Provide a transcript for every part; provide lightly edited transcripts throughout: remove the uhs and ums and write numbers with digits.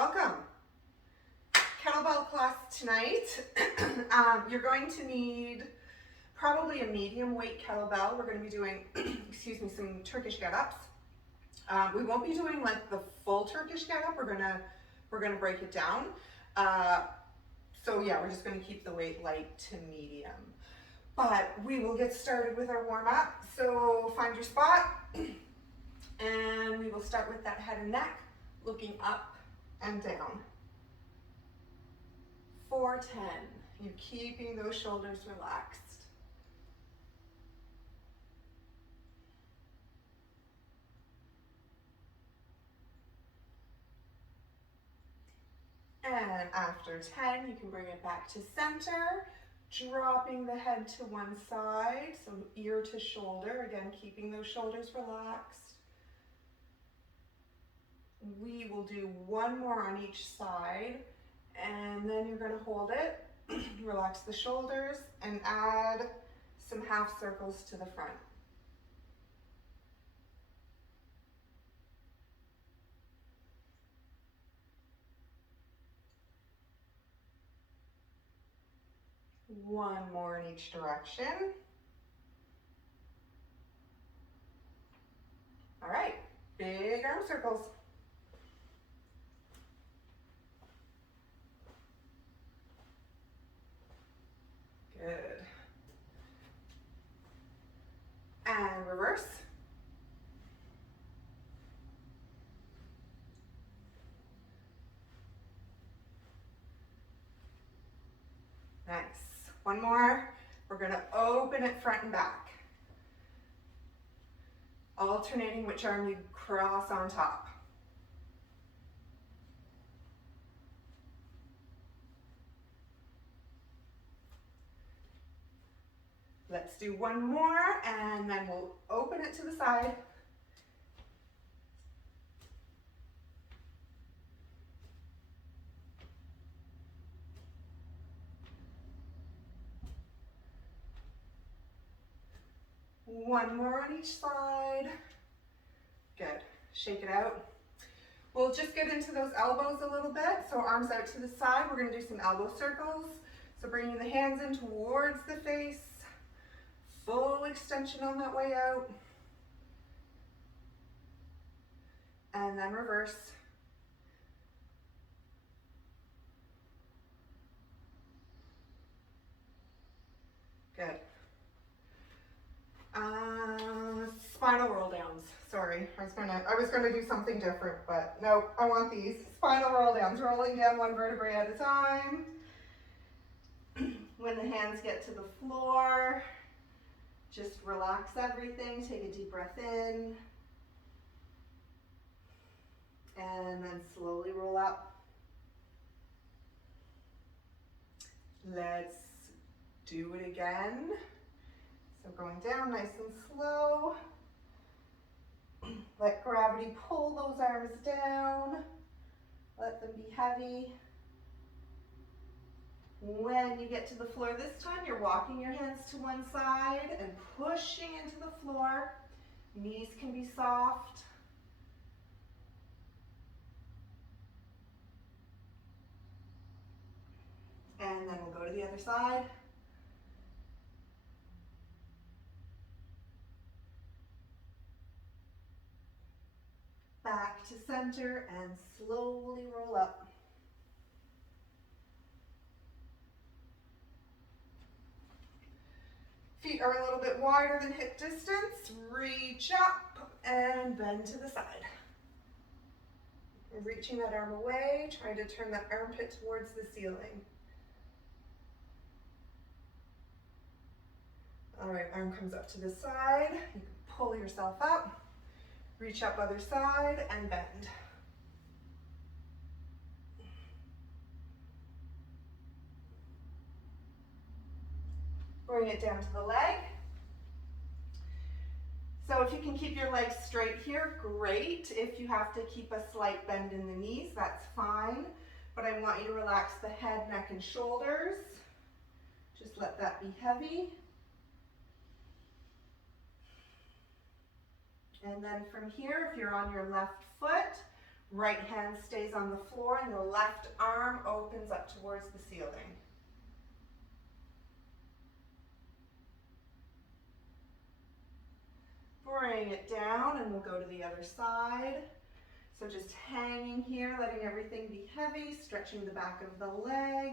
Welcome. Kettlebell class tonight. You're going to need probably a medium weight kettlebell. We're going to be doing, excuse me, some Turkish get-ups. We won't be doing like the full Turkish get-up. We're gonna break it down. So yeah, we're just going to keep the weight light to medium. But we will get started with our warm-up. So find your spot, and we will start with that head and neck, looking up and down. 4, 10. You're keeping those shoulders relaxed. And after 10, you can bring it back to center, dropping the head to one side, so ear to shoulder, again, keeping those shoulders relaxed. We will do one more on each side, and then you're going to hold it, relax the shoulders, and add some half circles to the front. One more in each direction. All right, big arm circles. Good. And reverse. Nice. One more. We're going to open it front and back. Alternating which arm you cross on top. Let's do one more, and then we'll open it to the side. One more on each side. Good. Shake it out. We'll just get into those elbows a little bit. So arms out to the side. We're going to do some elbow circles. So bringing the hands in towards the face. Full extension on that way out. And then reverse. Good. Spinal roll downs. Sorry, I was gonna do something different, but no, I want these. Spinal roll downs, rolling down one vertebrae at a time. When the hands get to the floor, just relax everything, take a deep breath in, and then slowly roll up. Let's do it again. So going down nice and slow. Let gravity pull those arms down. Let them be heavy. When you get to the floor this time, you're walking your hands to one side and pushing into the floor. Knees can be soft. And then we'll go to the other side. Back to center and slowly roll up. Feet are a little bit wider than hip distance. Reach up and bend to the side. Reaching that arm away, trying to turn that armpit towards the ceiling. All right, arm comes up to the side. You can pull yourself up. Reach up other side and bend. Bring it down to the leg. So if you can keep your legs straight here, great. If you have to keep a slight bend in the knees, that's fine. But I want you to relax the head, neck, and shoulders. Just let that be heavy. And then from here, if you're on your left foot, Right hand stays on the floor and the left arm opens up towards the ceiling. Bring it down and we'll go to the other side. So just hanging here, letting everything be heavy, stretching the back of the leg.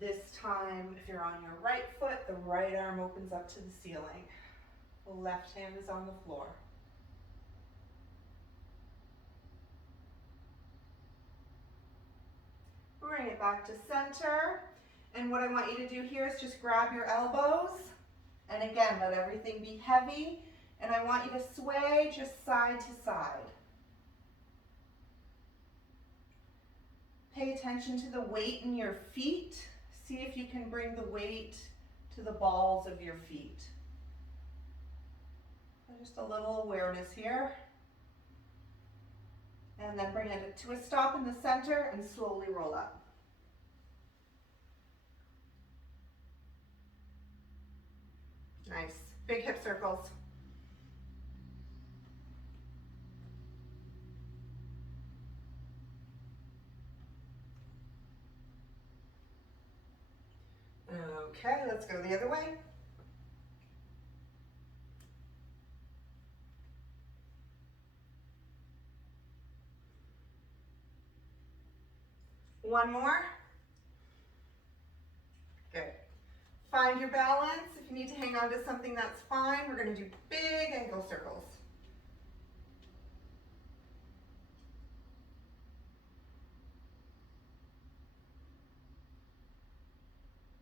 This time, if you're on your right foot, the right arm opens up to the ceiling. The left hand is on the floor. Bring it back to center. And what I want you to do here is just grab your elbows. And again, let everything be heavy. And I want you to sway just side to side. Pay attention to the weight in your feet. See if you can bring the weight to the balls of your feet. Just a little awareness here. And then bring it to a stop in the center and slowly roll up. Nice. Big hip circles. Okay, let's go the other way. One more. Good. Find your balance. If you need to hang on to something, that's fine. We're going to do big ankle circles.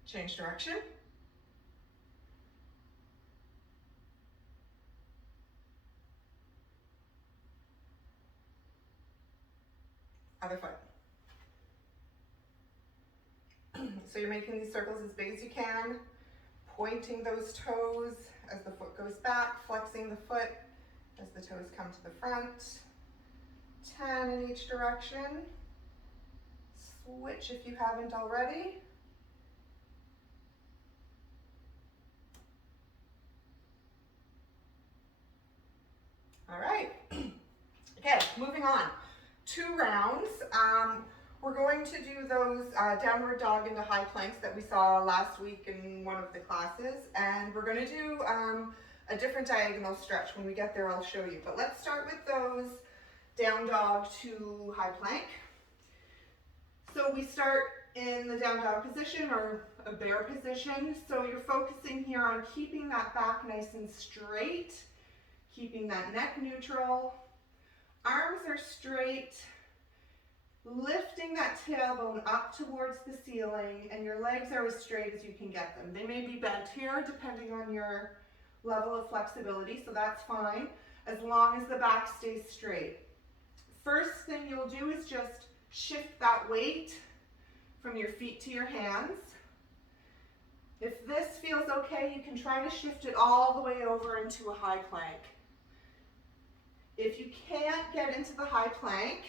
Change direction. Other foot. So you're making these circles as big as you can, pointing those toes as the foot goes back, flexing the foot as the toes come to the front. 10 in each direction. Switch if you haven't already. All right. Okay, moving on. 2 rounds. We're going to do those downward dog into high planks that we saw last week in one of the classes, and we're going to do a different diagonal stretch. When we get there, I'll show you. But let's start with those down dog to high plank. So we start in the down dog position or a bear position. So you're focusing here on keeping that back nice and straight, keeping that neck neutral. Arms are straight. Lifting that tailbone up towards the ceiling, and your legs are as straight as you can get them. They may be bent here depending on your level of flexibility, so that's fine, as long as the back stays straight. First thing you'll do is just shift that weight from your feet to your hands. If this feels okay, you can try to shift it all the way over into a high plank. If you can't get into the high plank,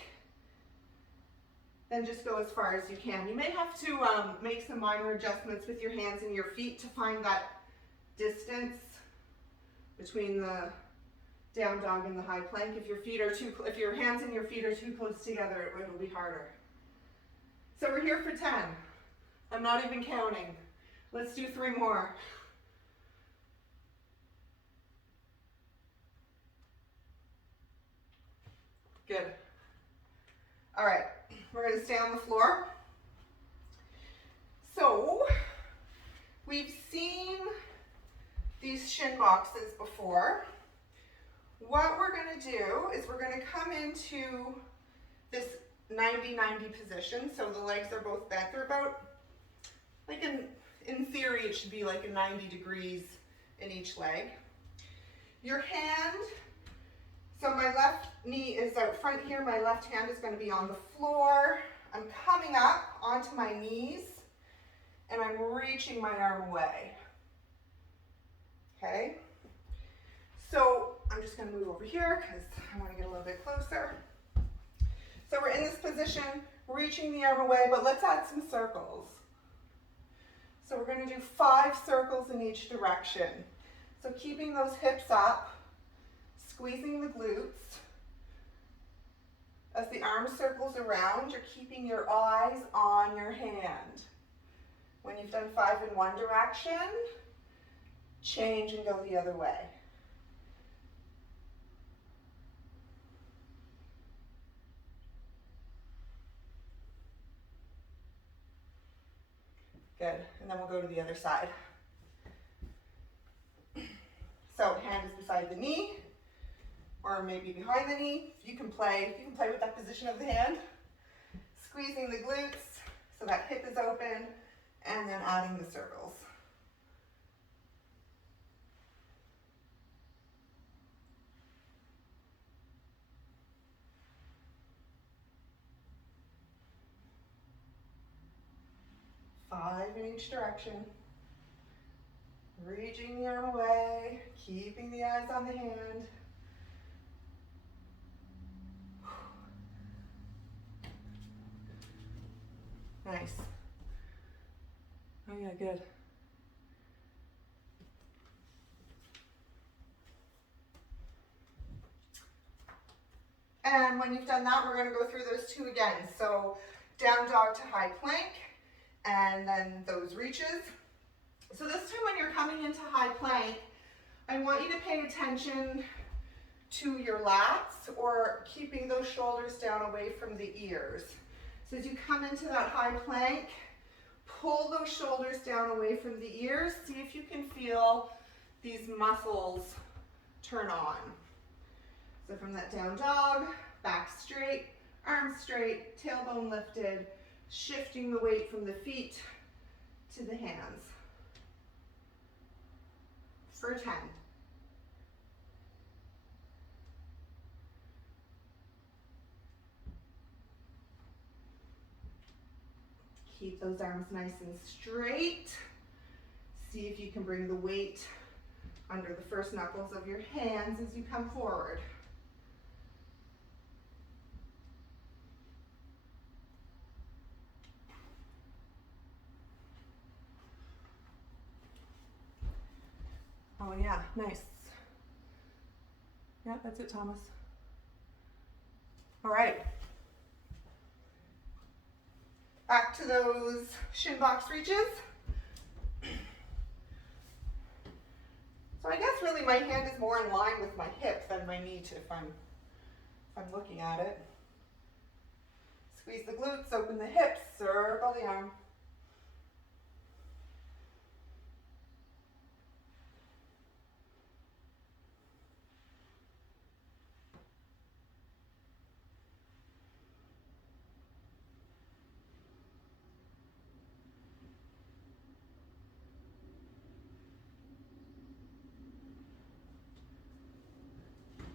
then just go as far as you can. You may have to make some minor adjustments with your hands and your feet to find that distance between the down dog and the high plank. If your hands and your feet are too close together, it'll be harder. So we're here for 10. I'm not even counting. Let's do 3 more. Good. All right. We're going to stay on the floor. So, we've seen these shin boxes before. What we're going to do is we're going to come into this 90-90 position. So the legs are both bent. They're about, like in theory, it should be like a 90 degrees in each leg. Your hand, so my left knee is out front here. My left hand is going to be on the floor. I'm coming up onto my knees and I'm reaching my arm away. Okay? So I'm just going to move over here because I want to get a little bit closer. So we're in this position, reaching the arm away, but let's add some circles. So we're going to do 5 circles in each direction. So keeping those hips up, squeezing the glutes. As the arm circles around, you're keeping your eyes on your hand. When you've done 5 in one direction, change and go the other way. Good, and then we'll go to the other side. So hand is beside the knee, or maybe behind the knee. You can play with that position of the hand. Squeezing the glutes so that hip is open, and then adding the circles. Five in each direction. Reaching the arm away, keeping the eyes on the hand. Nice. Oh yeah, good. And when you've done that, we're going to go through those 2 again. So down dog to high plank, and then those reaches. So this time when you're coming into high plank, I want you to pay attention to your lats, or keeping those shoulders down away from the ears. So as you come into that high plank, pull those shoulders down away from the ears. See if you can feel these muscles turn on. So from that down dog, back straight, arms straight, tailbone lifted, shifting the weight from the feet to the hands. For 10. Keep those arms nice and straight. See if you can bring the weight under the first knuckles of your hands as you come forward. Oh yeah, nice. Yeah, that's it, Thomas. All right. Back to those shin box reaches. So I guess really my hand is more in line with my hip than my knee if I'm looking at it. Squeeze the glutes, open the hips, circle the arm.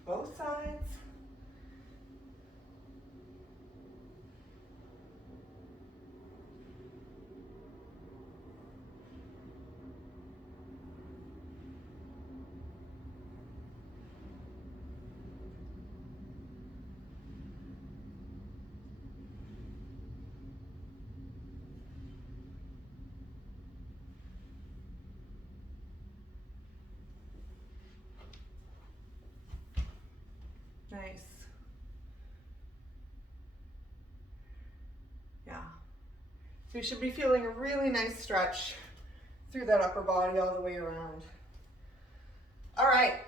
Both sides. Nice. Yeah. So you should be feeling a really nice stretch through that upper body all the way around. All right,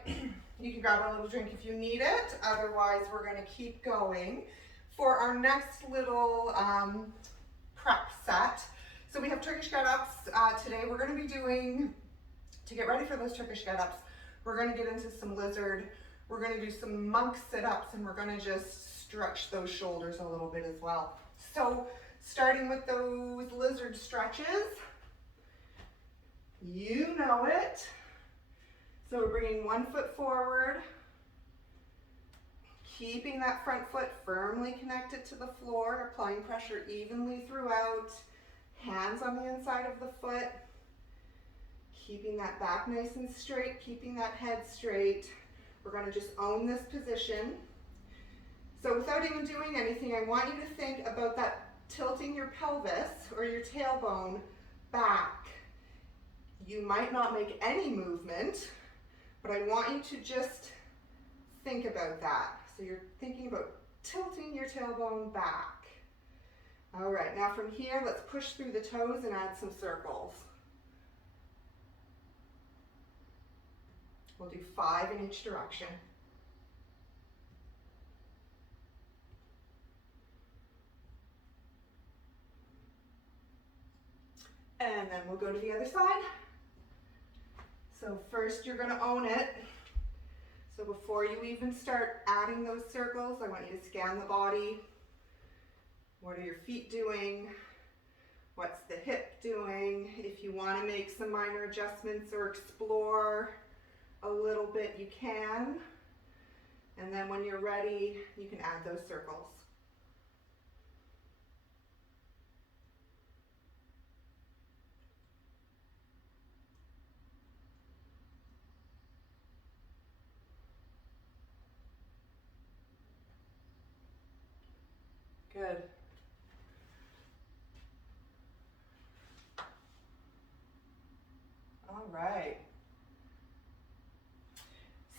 you can grab a little drink if you need it. Otherwise, we're going to keep going for our next little prep set. So we have Turkish get-ups today. We're going to be doing, to get ready for those Turkish get-ups, we're going to get into some lizard. We're going to do some monk sit-ups, and we're going to just stretch those shoulders a little bit as well. So starting with those lizard stretches, you know it. So we're bringing one foot forward, keeping that front foot firmly connected to the floor, applying pressure evenly throughout, hands on the inside of the foot, keeping that back nice and straight, keeping that head straight. We're going to just own this position. So without even doing anything, I want you to think about that tilting your pelvis or your tailbone back You might not make any movement, but I want you to just think about that. So you're thinking about tilting your tailbone back. All right, now from here, let's push through the toes and add some circles. We'll do 5 in each direction. And then we'll go to the other side. So first you're gonna own it. So before you even start adding those circles, I want you to scan the body. What are your feet doing? What's the hip doing? If you want to make some minor adjustments or explore a little bit, you can. And then when you're ready, you can add those circles. Good. All right.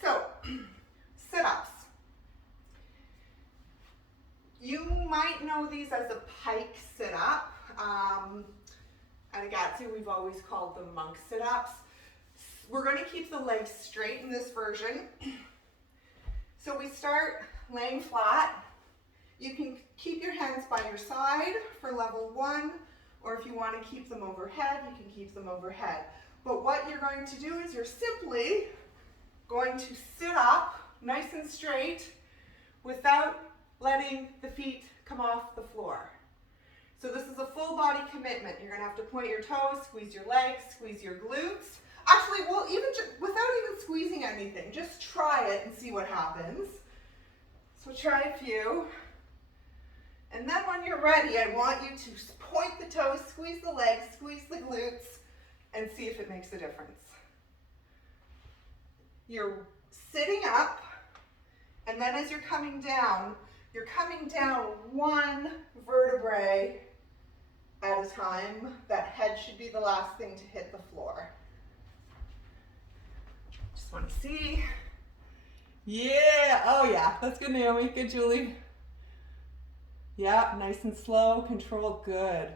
So, sit-ups. You might know these as a pike sit-up. At Agatsu, we've always called them monk sit-ups. We're going to keep the legs straight in this version. So we start laying flat. You can keep your hands by your side for level 1, or if you want to keep them overhead, you can keep them overhead. But what you're going to do is you're simply going to sit up nice and straight without letting the feet come off the floor. So this is a full body commitment. You're going to have to point your toes, squeeze your legs, squeeze your glutes. Actually, well, even without even squeezing anything, just try it and see what happens. So try a few. And then when you're ready, I want you to point the toes, squeeze the legs, squeeze the glutes, and see if it makes a difference. You're sitting up, and then as you're coming down one vertebrae at a time. That head should be the last thing to hit the floor. Just want to see. Yeah, oh yeah, that's good, Naomi. Good, Julie. Yeah, nice and slow, control, good.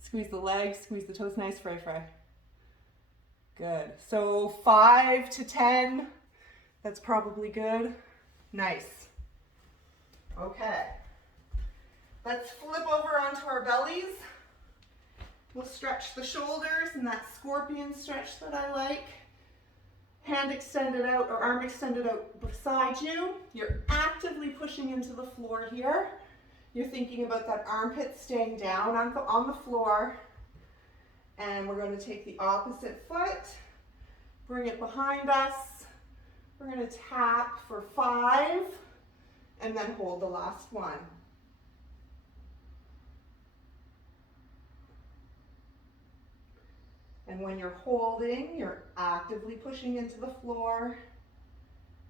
Squeeze the legs, squeeze the toes, nice, Fray. Good. So 5 to 10, that's probably good. Nice. Okay. Let's flip over onto our bellies. We'll stretch the shoulders and that scorpion stretch that I like. Hand extended out or arm extended out beside you. You're actively pushing into the floor here. You're thinking about that armpit staying down on the floor. And we're going to take the opposite foot, bring it behind us. We're going to tap for 5 and then hold the last one. And when you're holding, you're actively pushing into the floor,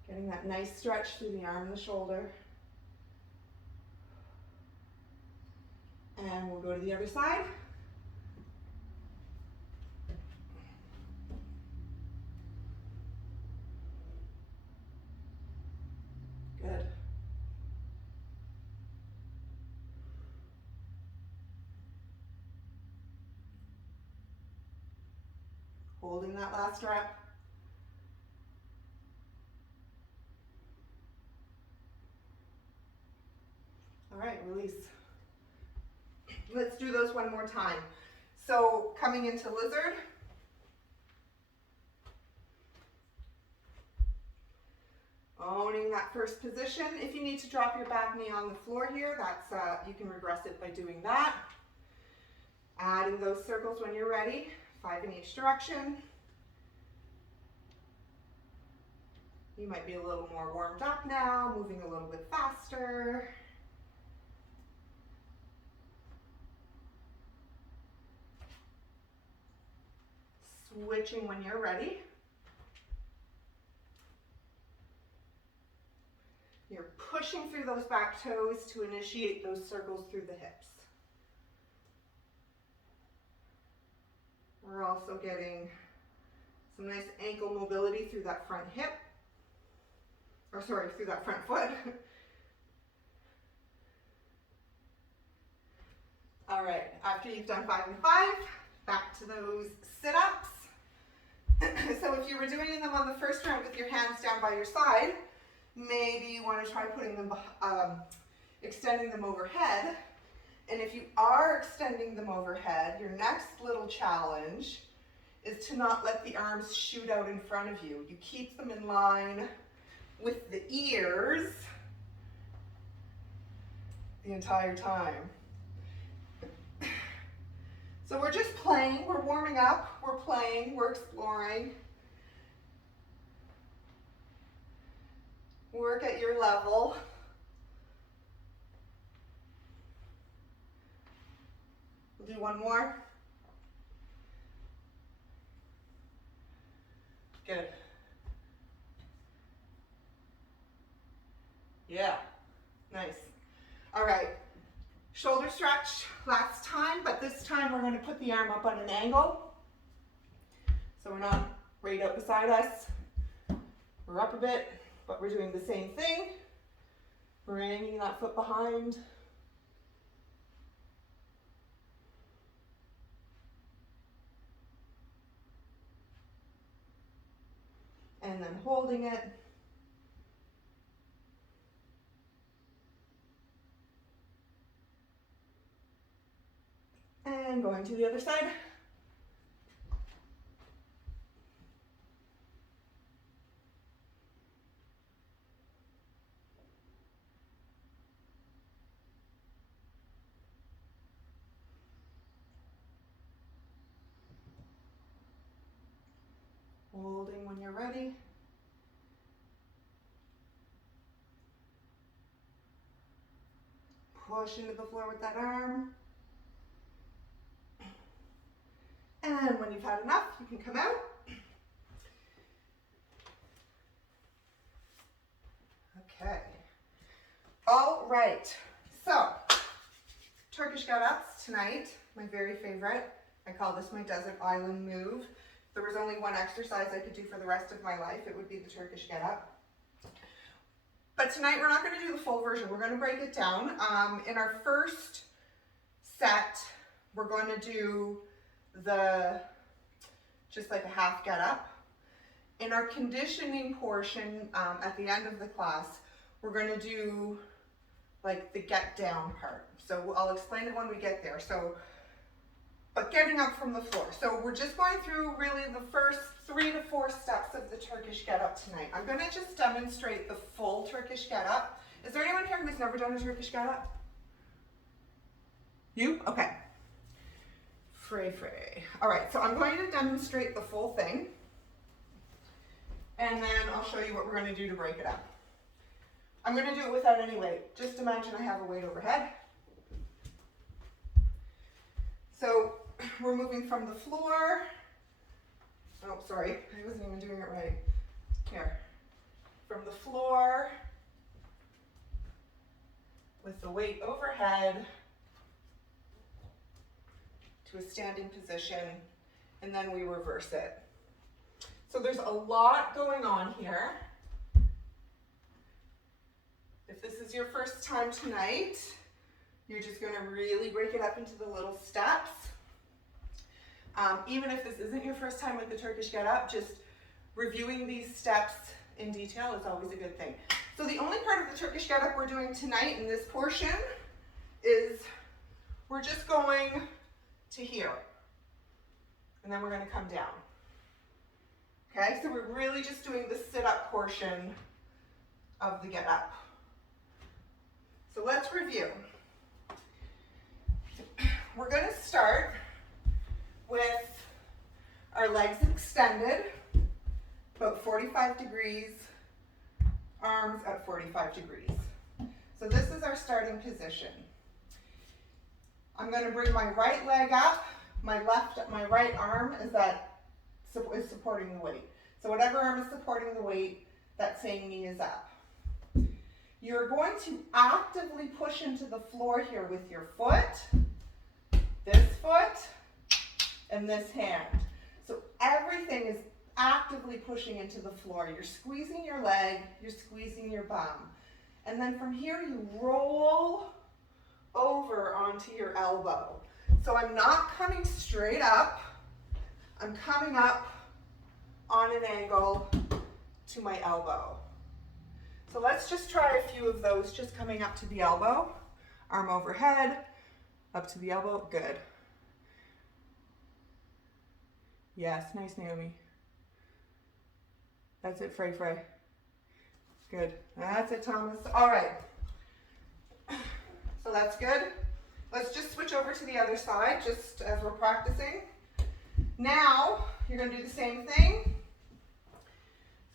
getting that nice stretch through the arm and the shoulder. And we'll go to the other side. Good. Holding that last rep. All right, release. Let's do those one more time. So coming into lizard. Owning that first position. If you need to drop your back knee on the floor here, that's you can regress it by doing that. Adding those circles when you're ready. 5 in each direction. You might be a little more warmed up now, moving a little bit faster. Switching when you're ready. You're pushing through those back toes to initiate those circles through the hips. We're also getting Some nice ankle mobility through that front hip, or sorry, through that front foot. All right, after you've done 5 and 5, back to those sit-ups. So if you were doing them on the first round with your hands down by your side, maybe you want to try putting them, extending them overhead. And if you are extending them overhead, your next little challenge is to not let the arms shoot out in front of you. You keep them in line with the ears the entire time. So we're just playing, we're warming up, we're playing, we're exploring. Work at your level. We'll do one more. Good. Yeah, nice. All right, shoulder stretch last time, but this time we're going to put the arm up on an angle. So we're not right up beside us. We're up a bit, but we're doing the same thing. We're hanging that foot behind. And then holding it. And going to the other side. Holding when you're ready. Push into the floor with that arm. And when you've had enough, you can come out. Okay. All right. So, Turkish get-ups tonight, my very favorite. I call this my desert island move. If there was only one exercise I could do for the rest of my life, it would be the Turkish get-up. But tonight we're not going to do the full version. We're going to break it down. In our first set, we're going to do just like a half get-up. In our conditioning portion, at the end of the class, we're going to do like the get down part. So I'll explain it when we get there. So, but getting up from the floor. So we're just going through really the first 3 to 4 steps of the Turkish get-up tonight. I'm going to just demonstrate the full Turkish get-up. Is there anyone here who's never done a Turkish get-up? You? Okay. Frey. All right, so I'm going to demonstrate the full thing, and then I'll show you what we're going to do to break it up. I'm going to do it without any weight. Just imagine I have a weight overhead. So we're moving from the floor. Oh, sorry, I wasn't even doing it right. Here. From the floor with the weight overhead to a standing position, and then we reverse it. So there's a lot going on here. If this is your first time tonight, you're just going to really break it up into the little steps. Even if this isn't your first time with the Turkish get-up, just reviewing these steps in detail is always a good thing. So the only part of the Turkish get-up we're doing tonight in this portion is we're just going to here, and then we're going to come down. Okay, so we're really just doing the sit-up portion of the get-up. So let's review. We're going to start with our legs extended, about 45 degrees, arms at 45 degrees. So this is our starting position. I'm going to bring my right leg up, my right arm is supporting the weight. So whatever arm is supporting the weight, that same knee is up. You're going to actively push into the floor here with your foot, this foot, and this hand. So everything is actively pushing into the floor. You're squeezing your leg, you're squeezing your bum. And then from here you roll over onto your elbow. So I'm not coming straight up, I'm coming up on an angle to my elbow. So let's just try a few of those, just coming up to the elbow, arm overhead, up to the elbow, good. Yes, nice, Naomi. That's it, Frey. Good, that's it, Thomas. All right, so that's good. Let's just switch over to the other side, just as we're practicing. Now, you're gonna do the same thing.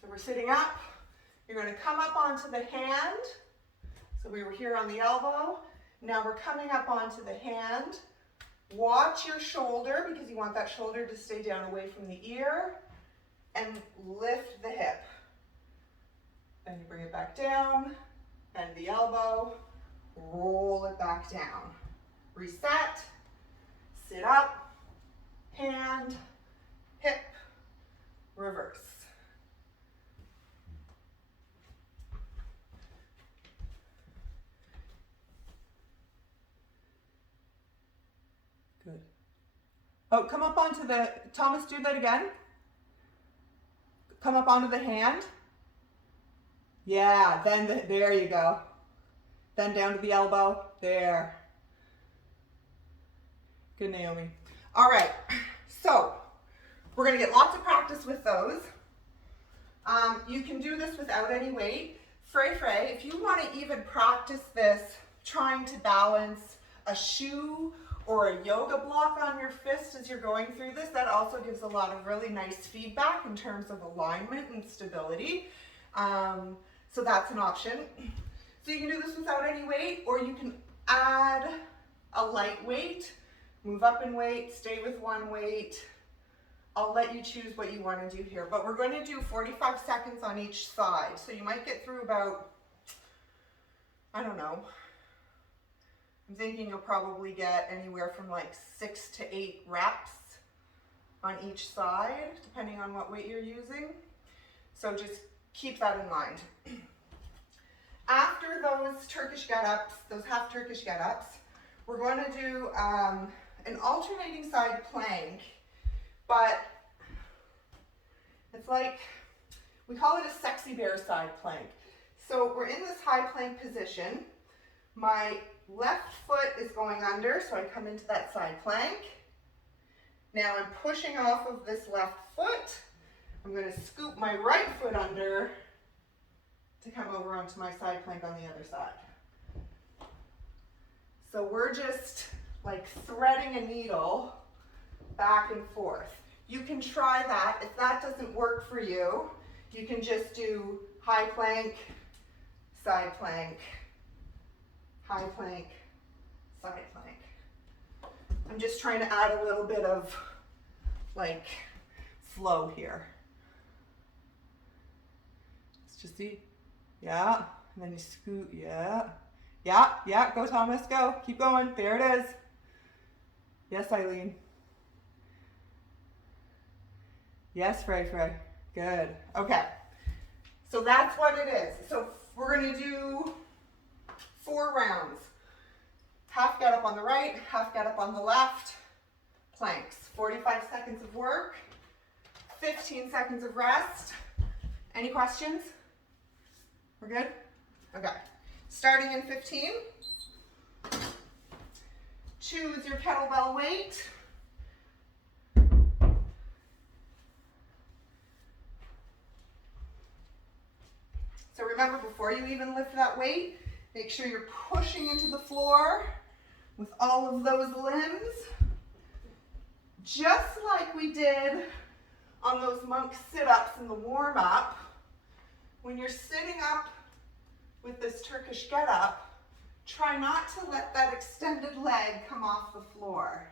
So we're sitting up. You're gonna come up onto the hand. So we were here on the elbow. Now we're coming up onto the hand. Watch your shoulder, because you want that shoulder to stay down away from the ear, and lift the hip. Then you bring it back down, bend the elbow, roll it back down. Reset, sit up, hand, hip, reverse. Good. Oh, come up onto the, Thomas, do that again. Come up onto the hand. Yeah, then there you go. Then down to the elbow, there. Good, Naomi. All right, so we're gonna get lots of practice with those. You can do this without any weight. Frey, if you wanna even practice this, trying to balance a shoe or a yoga block on your fist as you're going through this, that also gives a lot of really nice feedback in terms of alignment and stability. So that's an option. So you can do this without any weight, or you can add a light weight, move up in weight, stay with one weight. I'll let you choose what you want to do here, but we're going to do 45 seconds on each side. So you might get through about, I don't know, I'm thinking you'll probably get anywhere from like 6 to 8 reps on each side, depending on what weight you're using. So just keep that in mind. After those Turkish get-ups, those half Turkish get-ups, we're going to do an alternating side plank, but it's like, we call it a sexy bear side plank. So we're in this high plank position. My left foot is going under, so I come into that side plank. Now I'm pushing off of this left foot. I'm going to scoop my right foot under to come over onto my side plank on the other side. So we're just like threading a needle back and forth. You can try that. If that doesn't work for you, you can just do high plank, side plank, high plank, side plank. I'm just trying to add a little bit of like flow here. Let's just see. Yeah, and then you scoot, yeah. Yeah, go Thomas, go. Keep going, there it is. Yes, Eileen. Yes, Frey. Good, okay. So that's what it is. So we're gonna do 4 rounds. Half get up on the right, half get up on the left, planks. 45 seconds of work, 15 seconds of rest. Any questions? We're good? Okay. Starting in 15. Choose your kettlebell weight. So remember, before you even lift that weight, make sure you're pushing into the floor with all of those limbs, just like we did on those monk sit-ups in the warm-up. When you're sitting up with this Turkish get-up, try not to let that extended leg come off the floor.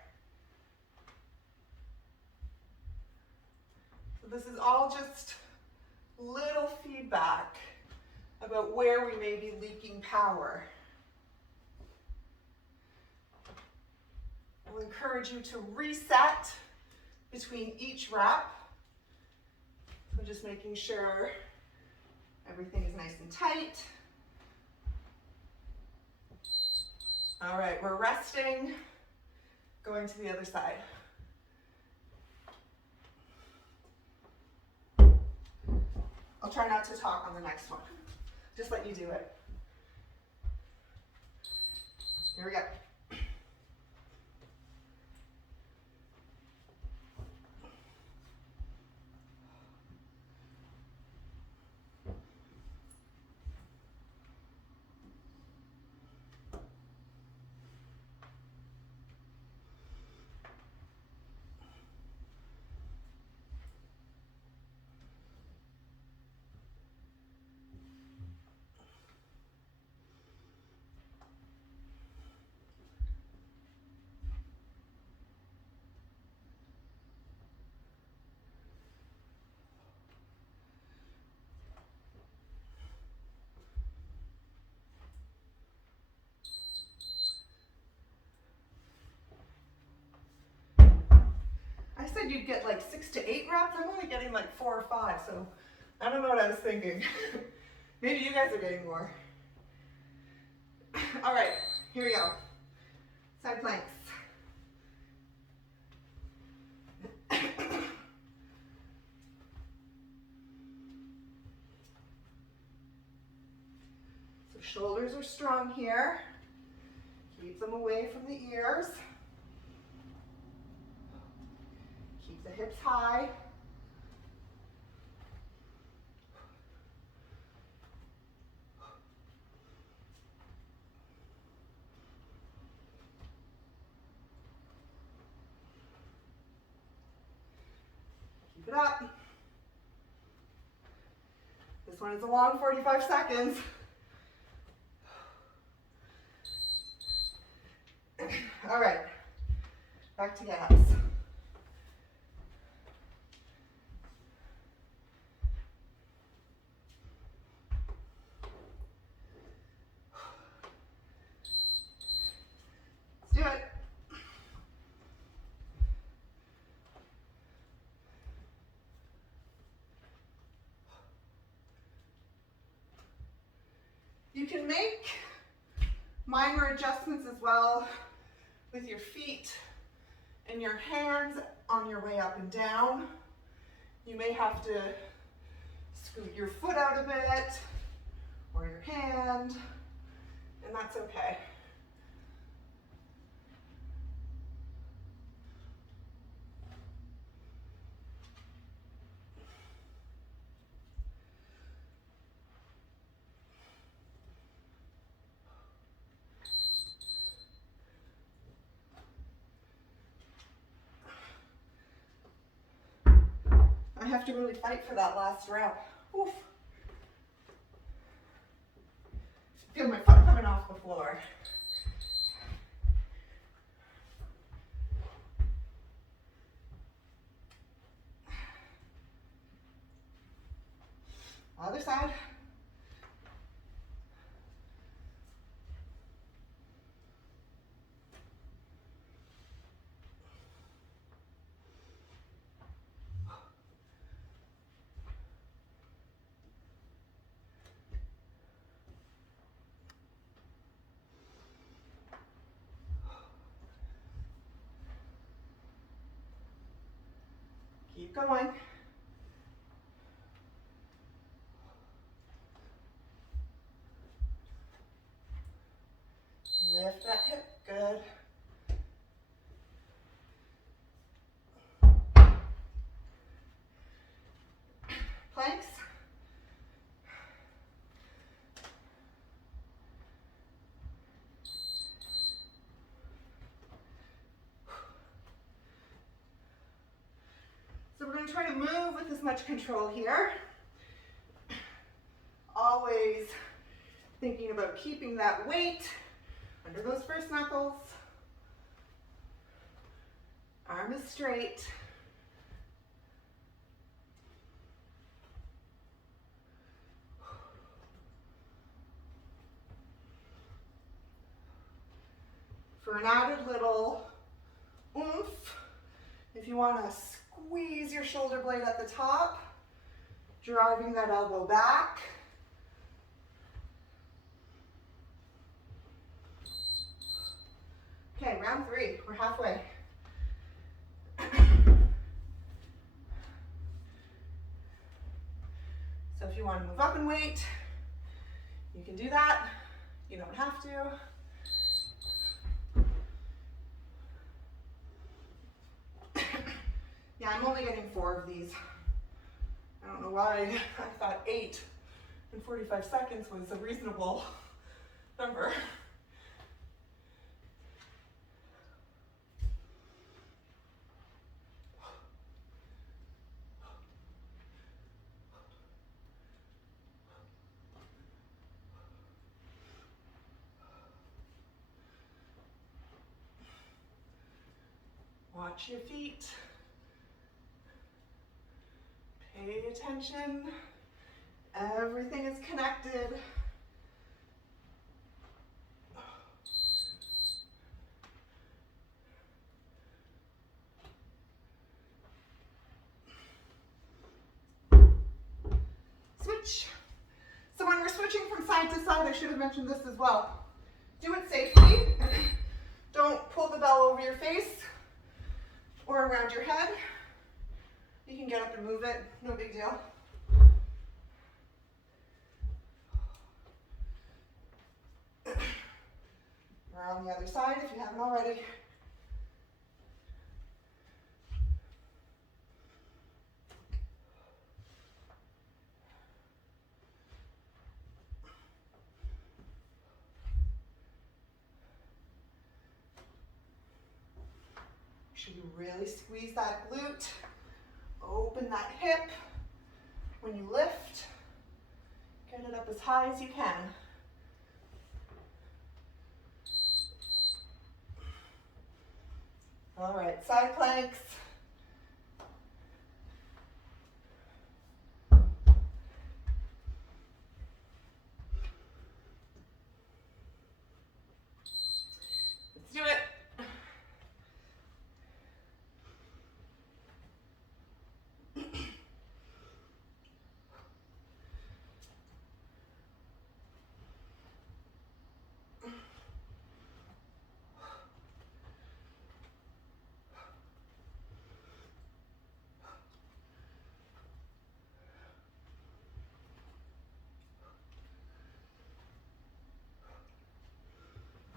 So this is all just little feedback about where we may be leaking power. I'll encourage you to reset between each rep. So just making sure everything is nice and tight. All right, we're resting, going to the other side. I'll try not to talk on the next one. Just let you do it. Here we go. I said you'd get like 6 to 8 reps. I'm only getting like 4 or 5, so I don't know what I was thinking. Maybe you guys are getting more. All right, here we go. Side planks. So shoulders are strong here. Keep them away from the ears. Keep the hips high. Keep it up. This one is a long 45 seconds. All right, back to get-ups. Let's do it. You can make minor adjustments as well with your feet and your hands on your way up and down. You may have to scoot your foot out a bit or your hand, and that's okay. I have to really fight for that last rep. Oof. Feel my foot coming off the floor. Other side. Keep going. Lift that hip, good. Planks. So we're going to try to move with as much control here. Always thinking about keeping that weight under those first knuckles. Arm is straight. For an added little oomph, if you want to squeeze your shoulder blade at the top, Driving that elbow back. Okay, round 3, we're halfway. So if you want to move up in weight, you can do that. You don't have to. Yeah, I'm only getting 4 of these. I don't know why I thought 8 in 45 seconds was a reasonable number. Watch your feet. Pay attention. Everything is connected. Switch. So when we're switching from side to side, I should have mentioned this as well. Do it safely. Don't pull the bell over your face or around your head. You can get up and move it, no big deal. We're on the other side if you haven't already. Should you really squeeze that glute? Open that hip. When you lift, get it up as high as you can. All right, side planks. Let's do it.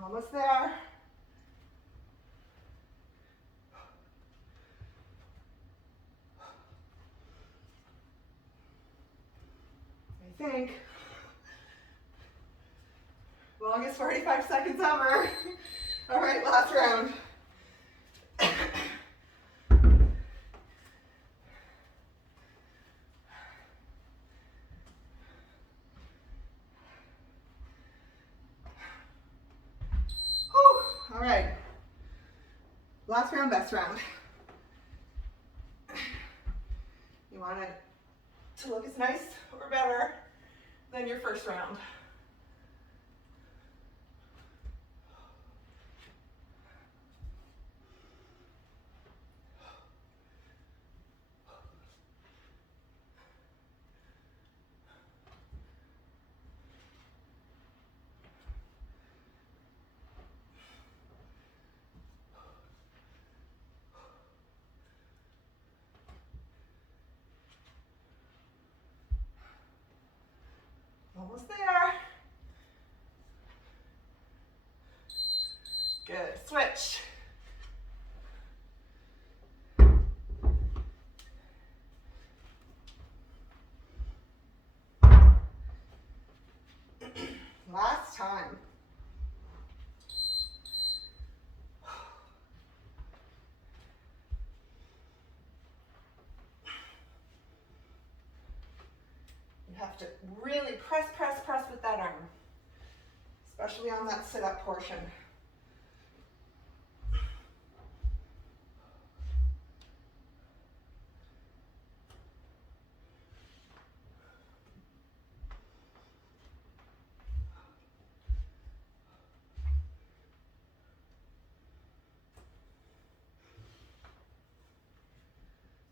Almost there. I think. Longest 45 seconds ever. All right, last round. All right, last round, best round. You want it to look as nice or better than your first round. Almost there. Good, switch. Last time. You have to really press, press, press with that arm, especially on that sit-up portion.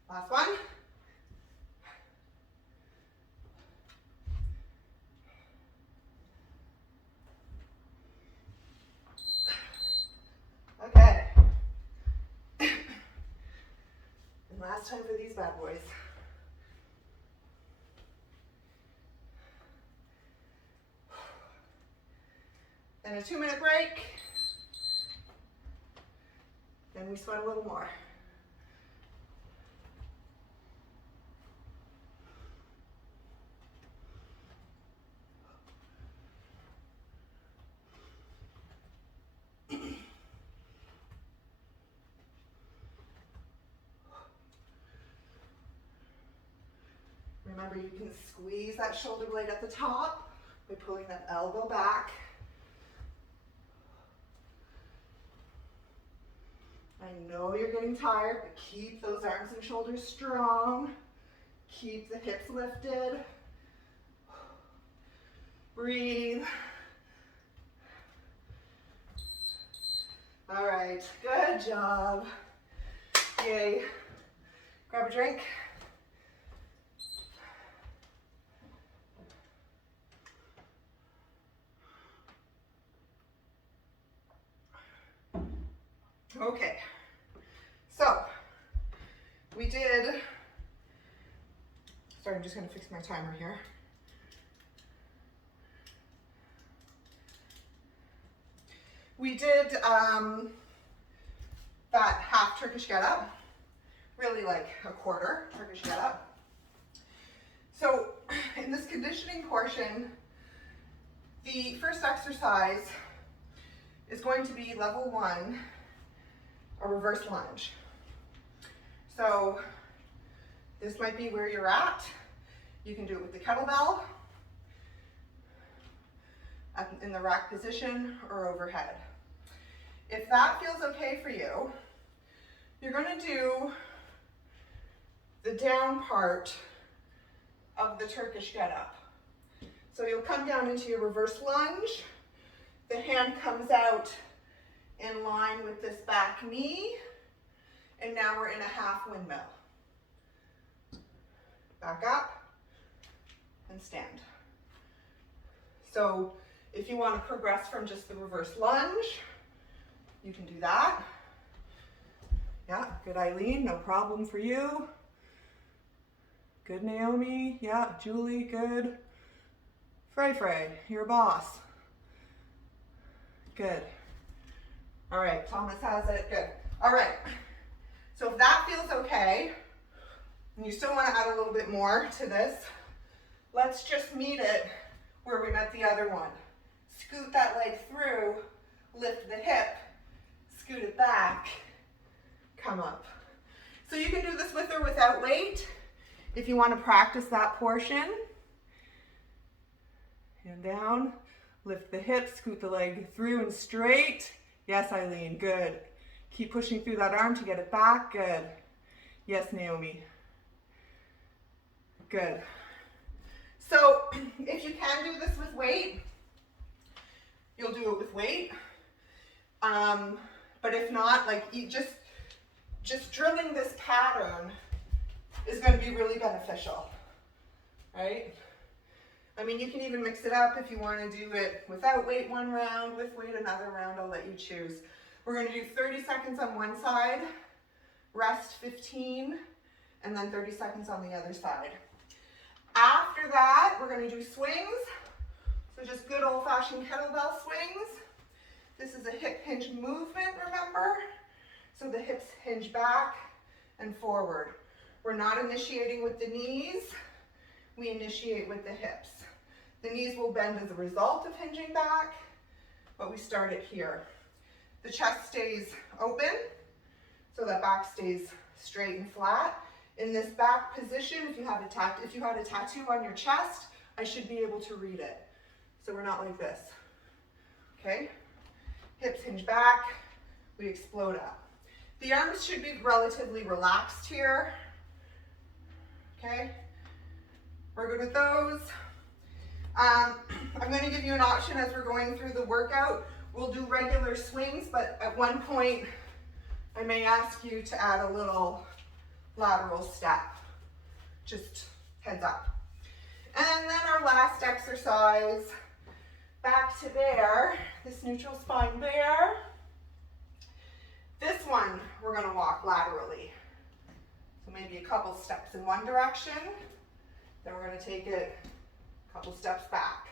Last one. last time for these bad boys. Then a 2-minute break. Then we sweat a little more. Remember, you can squeeze that shoulder blade at the top by pulling that elbow back. I know you're getting tired, but keep those arms and shoulders strong. Keep the hips lifted. Breathe. All right, good job. Yay. Grab a drink. Okay, so we did, sorry, I'm just going to fix my timer here. We did that half Turkish get up, really like a quarter Turkish get up. So in this conditioning portion, the first exercise is going to be level 1, a reverse lunge. So this might be where you're at. You can do it with the kettlebell, in the rack position or overhead. If that feels okay for you, you're going to do the down part of the Turkish get up. So you'll come down into your reverse lunge. The hand comes out in line with this back knee, and now we're in a half windmill. Back up and stand. So if you want to progress from just the reverse lunge, you can do that. Yeah, good Eileen, no problem for you. Good Naomi, yeah, Julie, good. Frey, you're a boss. Good. All right, Thomas has it, good. All right, so if that feels okay, and you still want to add a little bit more to this, let's just meet it where we met the other one. Scoot that leg through, lift the hip, scoot it back, come up. So you can do this with or without weight if you want to practice that portion. Hand down, lift the hip, scoot the leg through and straight. Yes, Eileen, good. Keep pushing through that arm to get it back, good. Yes, Naomi. Good. So if you can do this with weight, you'll do it with weight. But if not, like just drilling this pattern is going to be really beneficial, right? I mean, you can even mix it up if you want to do it without weight one round, with weight another round, I'll let you choose. We're going to do 30 seconds on one side, rest 15, and then 30 seconds on the other side. After that, we're going to do swings. So just good old-fashioned kettlebell swings. This is a hip hinge movement, remember? So the hips hinge back and forward. We're not initiating with the knees. We initiate with the hips. The knees will bend as a result of hinging back, but we start it here. The chest stays open, so that back stays straight and flat. In this back position, if you had a tattoo on your chest, I should be able to read it. So we're not like this, okay? Hips hinge back, we explode up. The arms should be relatively relaxed here, okay? We're good with those. I'm going to give you an option as we're going through the workout. We'll do regular swings, but at one point, I may ask you to add a little lateral step. Just heads up. And then our last exercise, back to bear, this neutral spine bear. This one, we're going to walk laterally. So maybe a couple steps in one direction, then we're going to take it a couple steps back.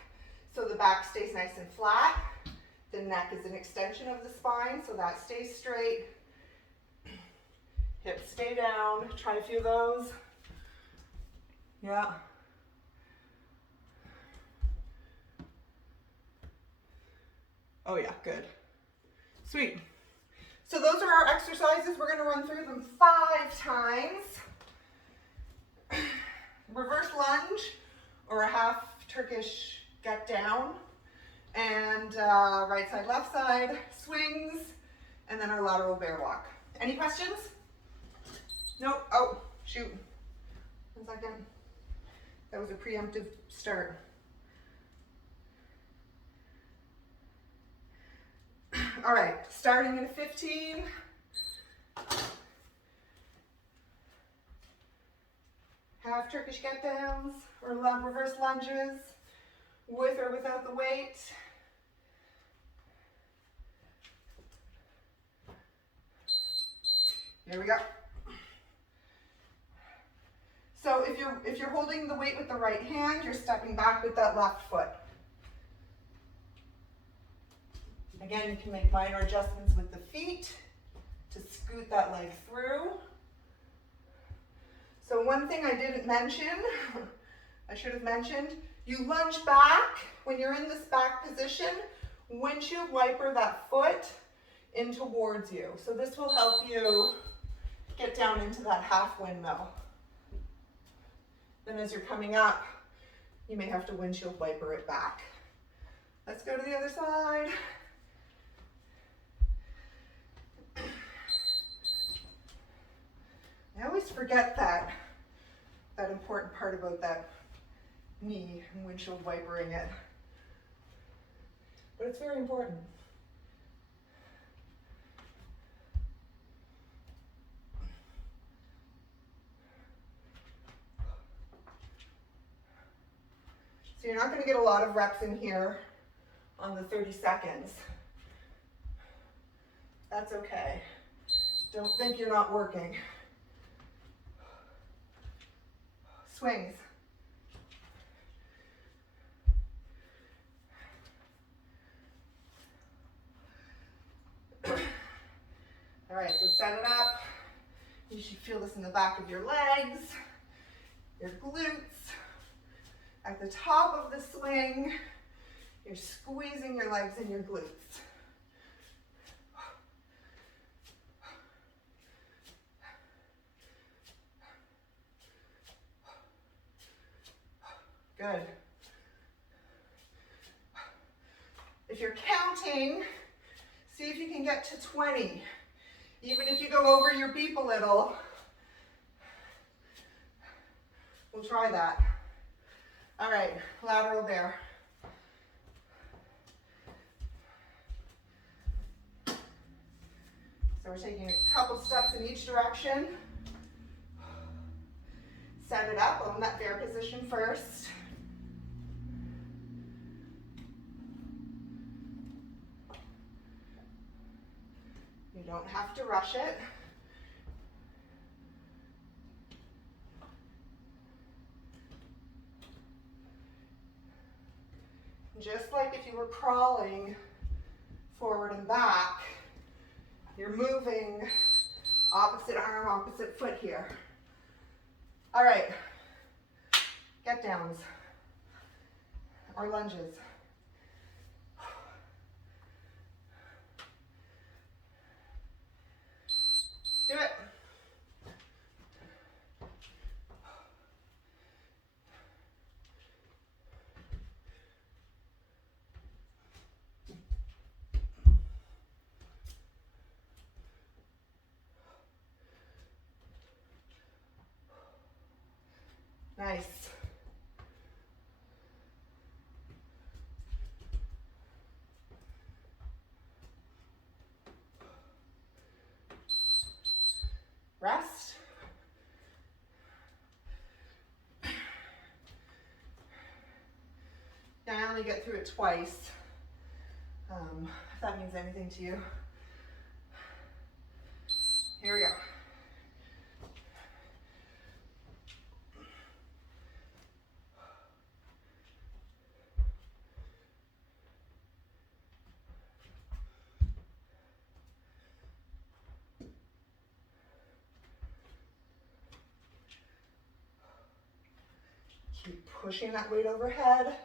So the back stays nice and flat. The neck is an extension of the spine, so that stays straight. Hips stay down. Try a few of those. Yeah. Oh yeah, good. Sweet. So those are our exercises. We're going to run through them 5 times. Reverse lunge or a half Turkish get down, and right side, left side, swings, and then our lateral bear walk. Any questions? Nope. Oh, shoot. 1 second. That was a preemptive start. All right, starting in 15. Half Turkish get downs or reverse lunges with or without the weight. Here we go. So if you're holding the weight with the right hand, you're stepping back with that left foot. Again, you can make minor adjustments with the feet to scoot that leg through. So one thing I didn't mention, I should have mentioned, you lunge back. When you're in this back position, windshield wiper that foot in towards you. So this will help you get down into that half windmill. Then as you're coming up, you may have to windshield wiper it back. Let's go to the other side. I always forget that important part about that knee and windshield wipering it. But it's very important. So you're not going to get a lot of reps in here on the 30 seconds. That's okay. Don't think you're not working. Swings. All right, so set it up. You should feel this in the back of your legs, your glutes. At the top of the swing, you're squeezing your legs and your glutes. Good. If you're counting, see if you can get to 20. Even if you go over your beep a little, we'll try that. All right, lateral bear. So we're taking a couple steps in each direction. Set it up on that bear position first. You don't have to rush it. Just like if you were crawling forward and back, you're moving opposite arm, opposite foot here. All right, get downs or lunges. Let's do it. Nice. Rest. Yeah, I only get through it twice, if that means anything to you. Here we go. Keep pushing that weight overhead.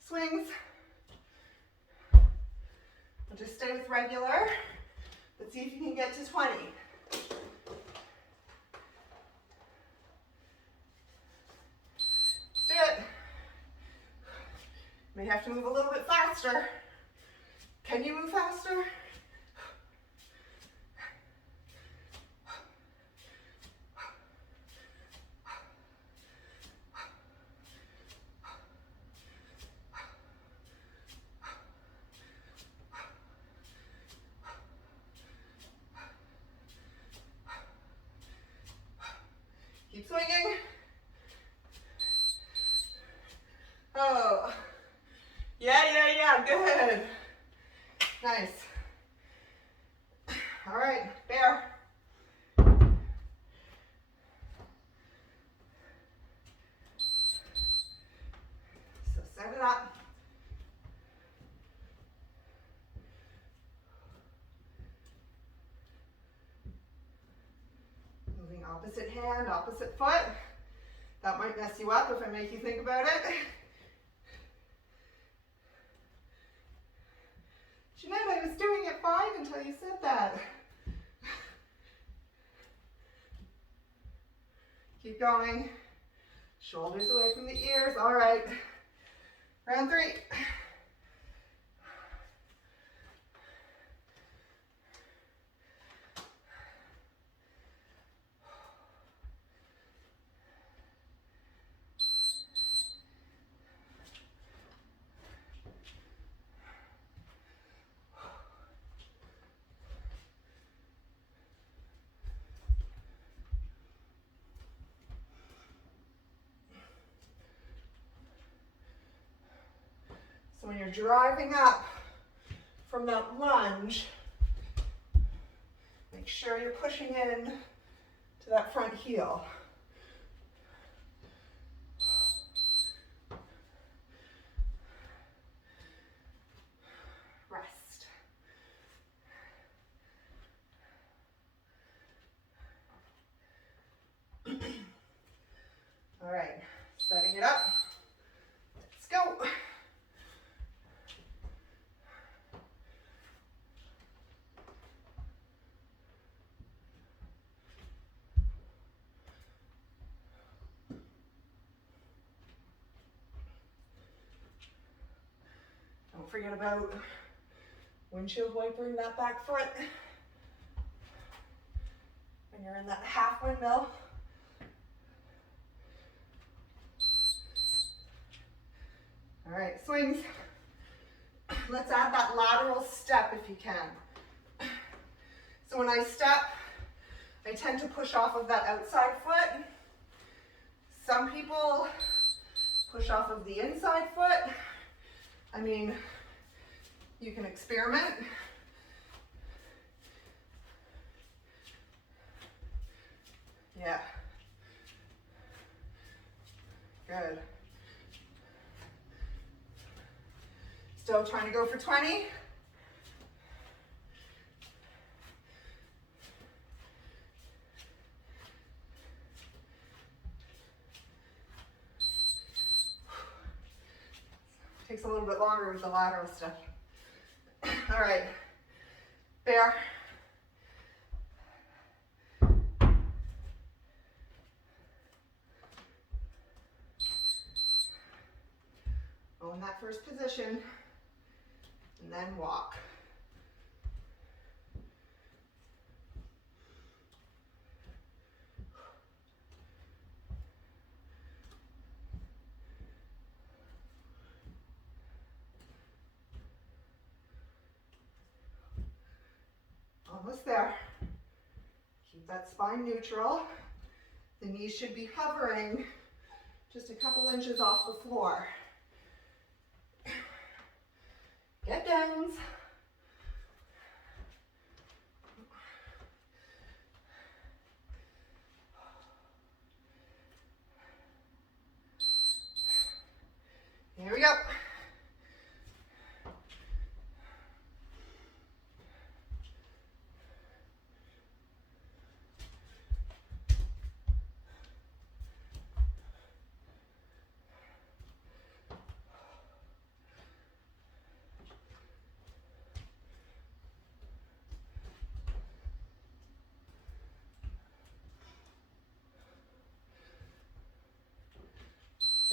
Swings. We'll just stay with regular. Let's see if you can get to 20. Let's do it. May have to move a little bit faster. Can you move faster? Keep swinging. Oh. Yeah, good. Nice. All right, bear. So set it up. Moving opposite hand, opposite foot. That might mess you up if I make you think about it. Jeanette, I was doing it fine until you said that. Keep going. Shoulders away from the ears. All right. Round 3. So when you're driving up from that lunge, make sure you're pushing in to that front heel. Rest. All right, setting it up. Let's go. Don't forget about windshield wipering that back foot when you're in that half windmill. All right, swings. Let's add that lateral step if you can. So when I step, I tend to push off of that outside foot. Some people push off of the inside foot. I mean, you can experiment. Yeah. Good. Still trying to go for 20. Takes a little bit longer with the lateral stuff. All right, bear. Own that first position, and then walk. Almost there. Keep that spine neutral. The knees should be hovering just a couple inches off the floor. Get downs. Here we go.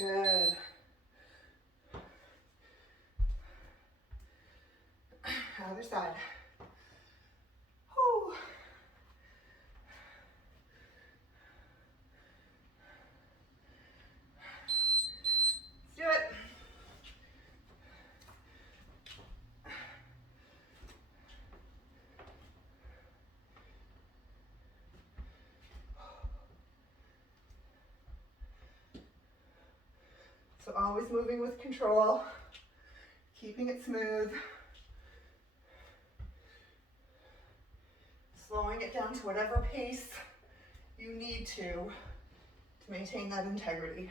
Good. Other side. Whew. Let's do it. So always moving with control, keeping it smooth, slowing it down to whatever pace you need to maintain that integrity.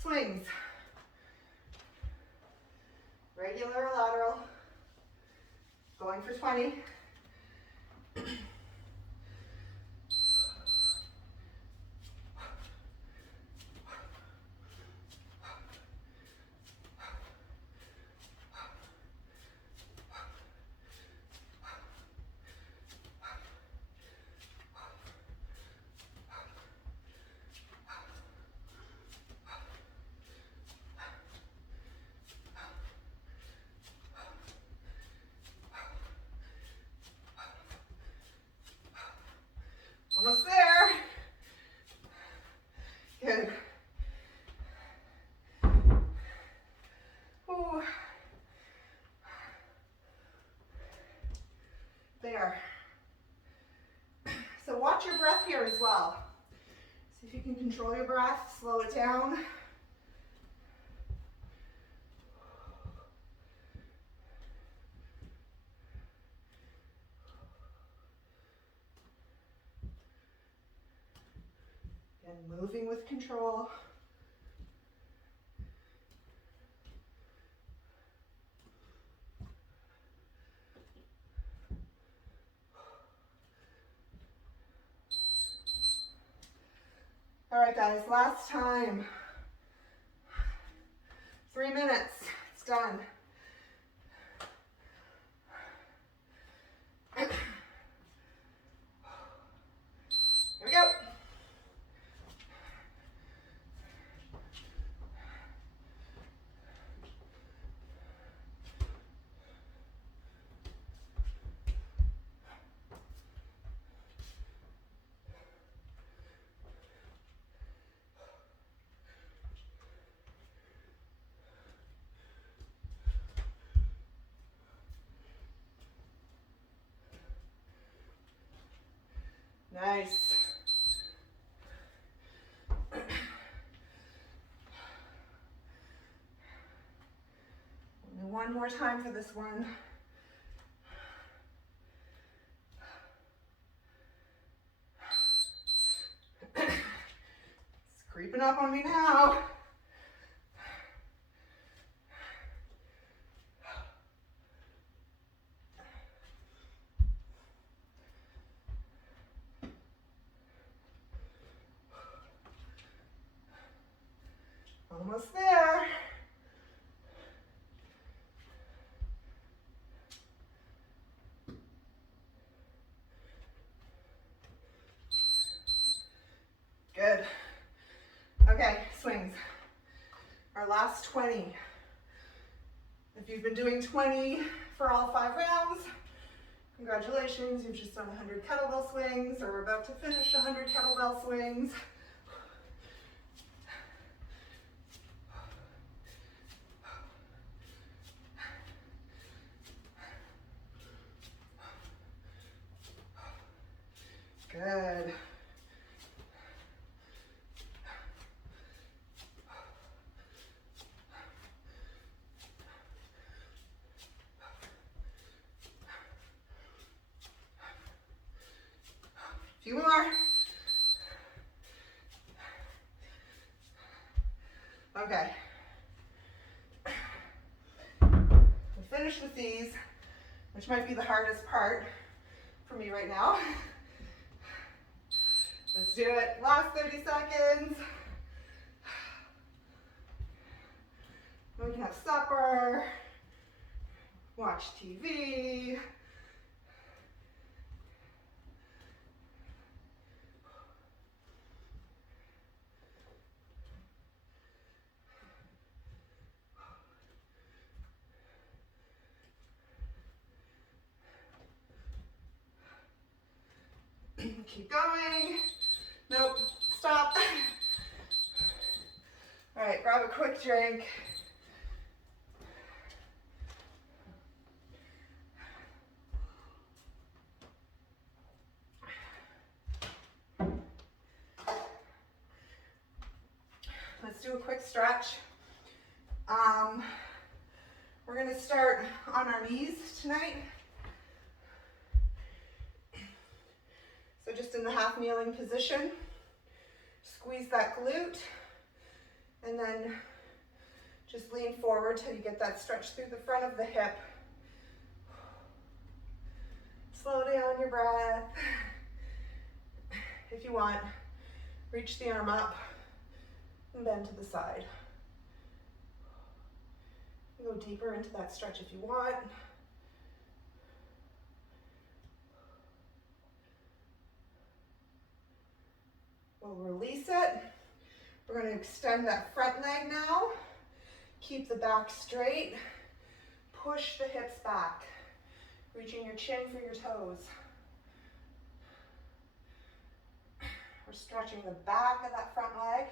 Swings. Regular or lateral. Going for 20. Almost there. Good. Ooh. There. So watch your breath here as well. See if you can control your breath, slow it down. And moving with control. All right, guys, last time. 3 minutes, it's done. Here we go. Nice. One more time for this one. It's creeping up on me now. Almost there. Good. Okay, swings. Our last 20. If you've been doing 20 for all 5 rounds, congratulations, you've just done 100 kettlebell swings, or we're about to finish 100 kettlebell swings. Good. Few more. Okay. We'll finish with these, which might be the hardest part for me right now. Let's do it. Last 30 seconds. We can have supper, watch TV. Keep going. Nope, stop. All right, grab a quick drink. Let's do a quick stretch. We're gonna start on our knees tonight. So just in the half kneeling position, squeeze that glute, and then just lean forward till you get that stretch through the front of the hip. Slow down your breath. If you want, reach the arm up and bend to the side. Go deeper into that stretch if you want. We'll release it. We're going to extend that front leg now. Keep the back straight. Push the hips back. Reaching your chin for your toes. We're stretching the back of that front leg.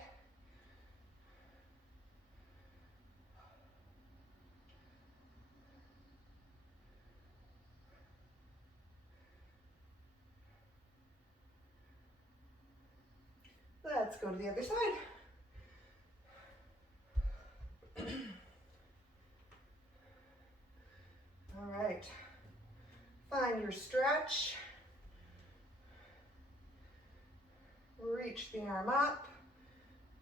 Let's go to the other side. All right. Find your stretch. Reach the arm up.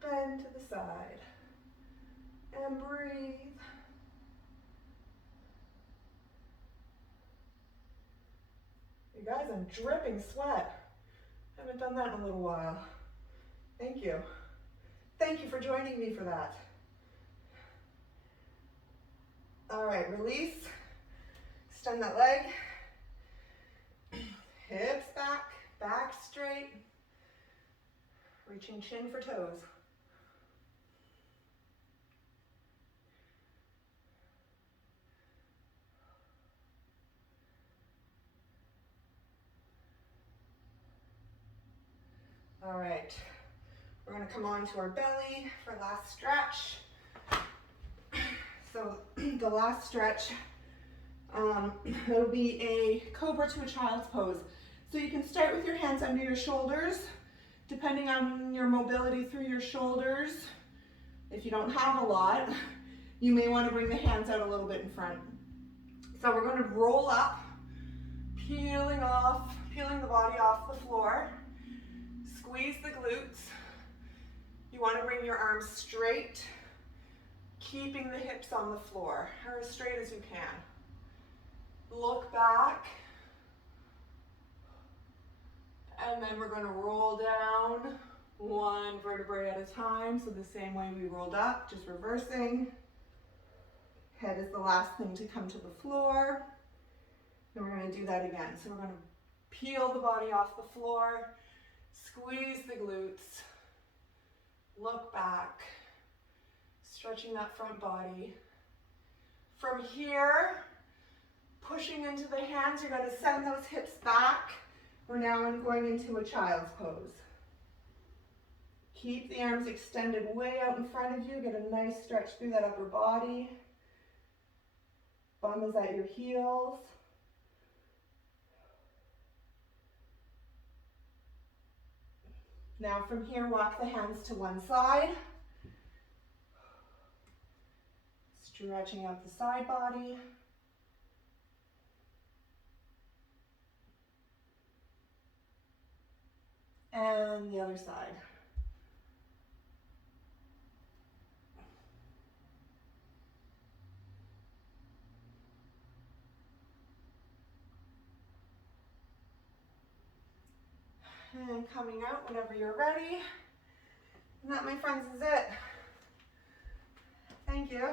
Bend to the side. And breathe. You guys, I'm dripping sweat. Haven't done that in a little while. Thank you. Thank you for joining me for that. All right, release. Extend that leg. Hips back, back straight. Reaching chin for toes. All right. We're going to come on to our belly for last stretch. So the last stretch, it'll be a cobra to a child's pose. So you can start with your hands under your shoulders, depending on your mobility through your shoulders. If you don't have a lot, you may want to bring the hands out a little bit in front. So we're going to roll up, peeling the body off the floor. Squeeze the glutes. You want to bring your arms straight, keeping the hips on the floor, or as straight as you can. Look back. And then we're going to roll down one vertebrae at a time. So the same way we rolled up, just reversing. Head is the last thing to come to the floor. And we're going to do that again. So we're going to peel the body off the floor, squeeze the glutes, look back, stretching that front body. From here, pushing into the hands, you're going to send those hips back. We're now going into a child's pose. Keep the arms extended way out in front of you. Get a nice stretch through that upper body. Bum is at your heels. Now from here, walk the hands to one side. Stretching out the side body. And the other side. And coming out whenever you're ready. And that, my friends, is it. Thank you.